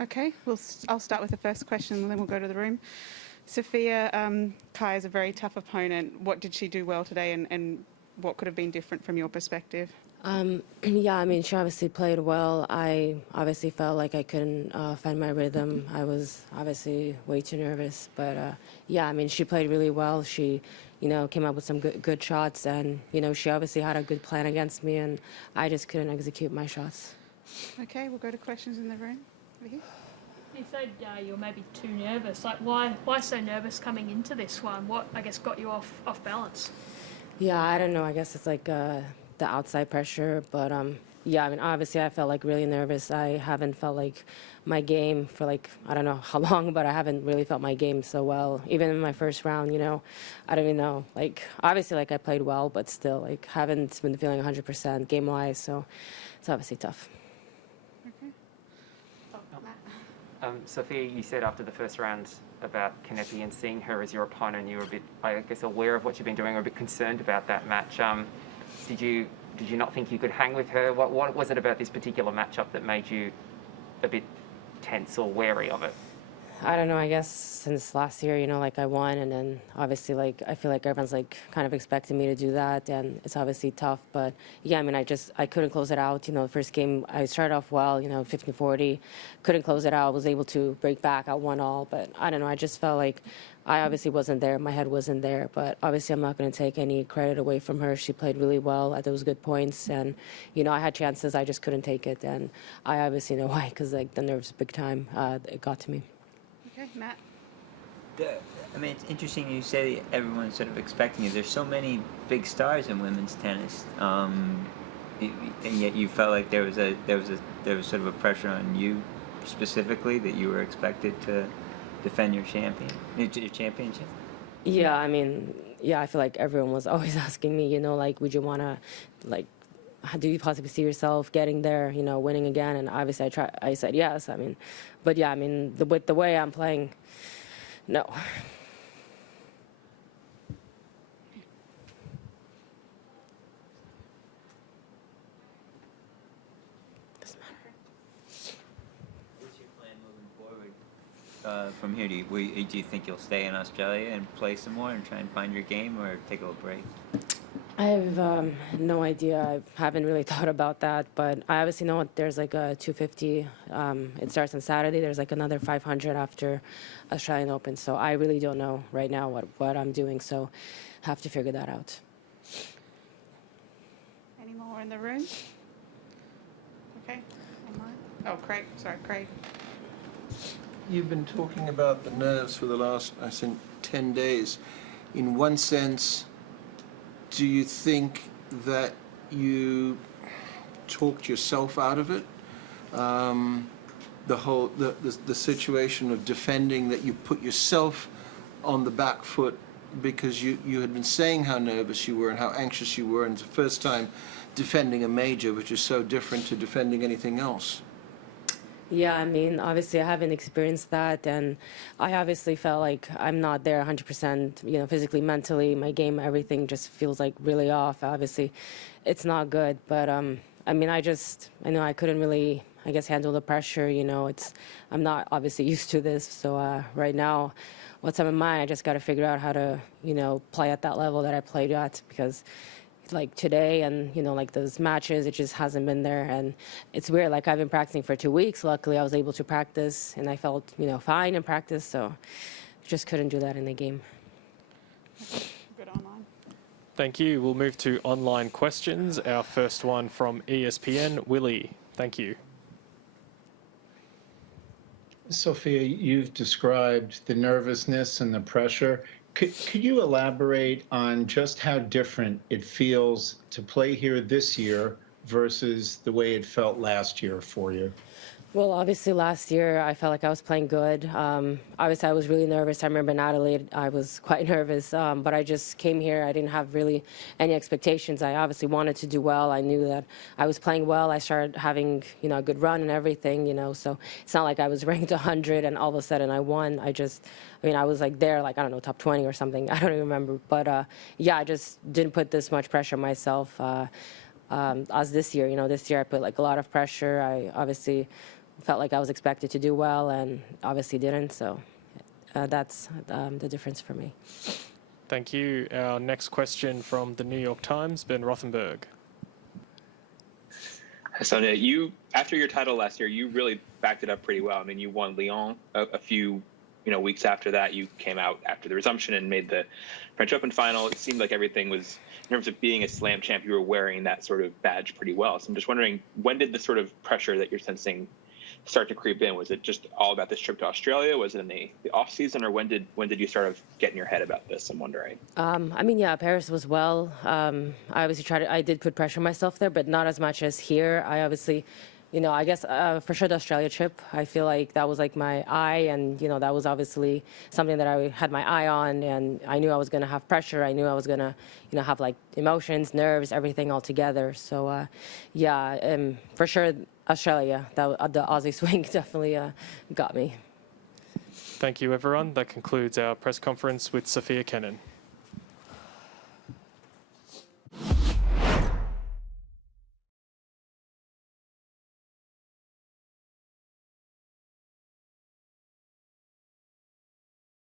Okay, I'll start with the first question and then we'll go to the room. Sophia, Kai is a very tough opponent. What did she do well today and what could have been different from your perspective? Yeah, I mean, she obviously played well. I obviously felt like I couldn't find my rhythm. I was obviously way too nervous. But yeah, I mean, she played really well. She, came up with some good shots. And, she obviously had a good plan against me. And I just couldn't execute my shots. Okay, we'll go to questions in the room. Over here. You said you were maybe too nervous. Like, why so nervous coming into this one? What, I guess, got you off balance? Yeah, I don't know. I guess it's like the outside pressure. But yeah, I mean, obviously I felt like really nervous. I haven't felt like my game for like, I don't know how long, but I haven't really felt my game so well. Even in my first round, I don't even know. Like, obviously, like I played well, but still, like, haven't been feeling 100% game-wise. So it's obviously tough. Sophia, you said after the first round about Kanepi and seeing her as your opponent, you were a bit, I guess, aware of what you've been doing, or a bit concerned about that match. Did you not think you could hang with her? What was it about this particular matchup that made you a bit tense or wary of it? I don't know, I guess since last year, like I won, and then obviously like I feel like everyone's like kind of expecting me to do that, and it's obviously tough, but yeah, I mean, I couldn't close it out. The first game I started off well, 15-40, couldn't close it out, was able to break back, I won all, but I don't know, I just felt like I obviously wasn't there, my head wasn't there, but obviously I'm not going to take any credit away from her. She played really well at those good points, and I had chances, I just couldn't take it, and I obviously know why, because like the nerves big time, it got to me. Okay, Matt. I mean, it's interesting you say everyone's sort of expecting you. There's so many big stars in women's tennis, and yet you felt like there was sort of a pressure on you specifically that you were expected to defend your championship. Yeah, I mean, yeah, I feel like everyone was always asking me, like, would you want to, like, do you possibly see yourself getting there, winning again? And obviously I said yes. I mean, but yeah, I mean, with the way I'm playing, no. Doesn't matter. What's your plan moving forward from here? Do you think you'll stay in Australia and play some more and try and find your game, or take a little break? I have no idea. I haven't really thought about that, but I obviously know there's like a 250. It starts on Saturday. There's like another 500 after Australian Open. So I really don't know right now what I'm doing. So have to figure that out. Any more in the room? Okay. Online. Oh, Craig. Sorry, Craig. You've been talking about the nerves for the last, I think, 10 days. In one sense, do you think that you talked yourself out of it? The situation of defending, that you put yourself on the back foot because you had been saying how nervous you were and how anxious you were, and it's the first time defending a major, which is so different to defending anything else. Yeah, I mean, obviously I haven't experienced that, and I obviously felt like I'm not there 100%, physically, mentally, my game, everything just feels like really off. Obviously, it's not good, but I mean, I know I couldn't really, I guess, handle the pressure. I'm not obviously used to this, so right now, what's on my mind, I just got to figure out how to, play at that level that I played at, because like today and like those matches, it just hasn't been there, and it's weird. Like, I've been practicing for 2 weeks. Luckily I was able to practice and I felt fine in practice, so just couldn't do that in the game. Good online. Thank you. We'll move to online questions. Our first one from ESPN, Willie. Thank you. Sophia, you've described the nervousness and the pressure. Could you elaborate on just how different it feels to play here this year versus the way it felt last year for you? Well, obviously last year I felt like I was playing good. Obviously I was really nervous. I remember in Adelaide I was quite nervous, but I just came here. I didn't have really any expectations. I obviously wanted to do well. I knew that I was playing well. I started having a good run and everything, so it's not like I was ranked 100 and all of a sudden I won. I was like there, like, I don't know, top 20 or something. I don't even remember. But yeah, I just didn't put this much pressure on myself as this year. This year I put like a lot of pressure. I obviously felt like I was expected to do well, and obviously didn't. So that's the difference for me. Thank you. Our next question from the New York Times, Ben Rothenberg. Sonia, you after your title last year, you really backed it up pretty well. I mean, you won Lyon a few weeks after that. You came out after the resumption and made the French Open final. It seemed like everything was, in terms of being a slam champ, you were wearing that sort of badge pretty well. So I'm just wondering, when did the sort of pressure that you're sensing start to creep in? Was it just all about this trip to Australia? Was it in the off season, or when did you sort of get in your head about this? I'm wondering. I mean, yeah, Paris was well. I obviously I did put pressure on myself there, but not as much as here. I obviously, I guess for sure the Australia trip, I feel like that was like my eye, and that was obviously something that I had my eye on, and I knew I was going to have pressure. I knew I was going to, have like emotions, nerves, everything all together. So, for sure Australia, the Aussie swing definitely got me. Thank you, everyone. That concludes our press conference with Sofia Kenin.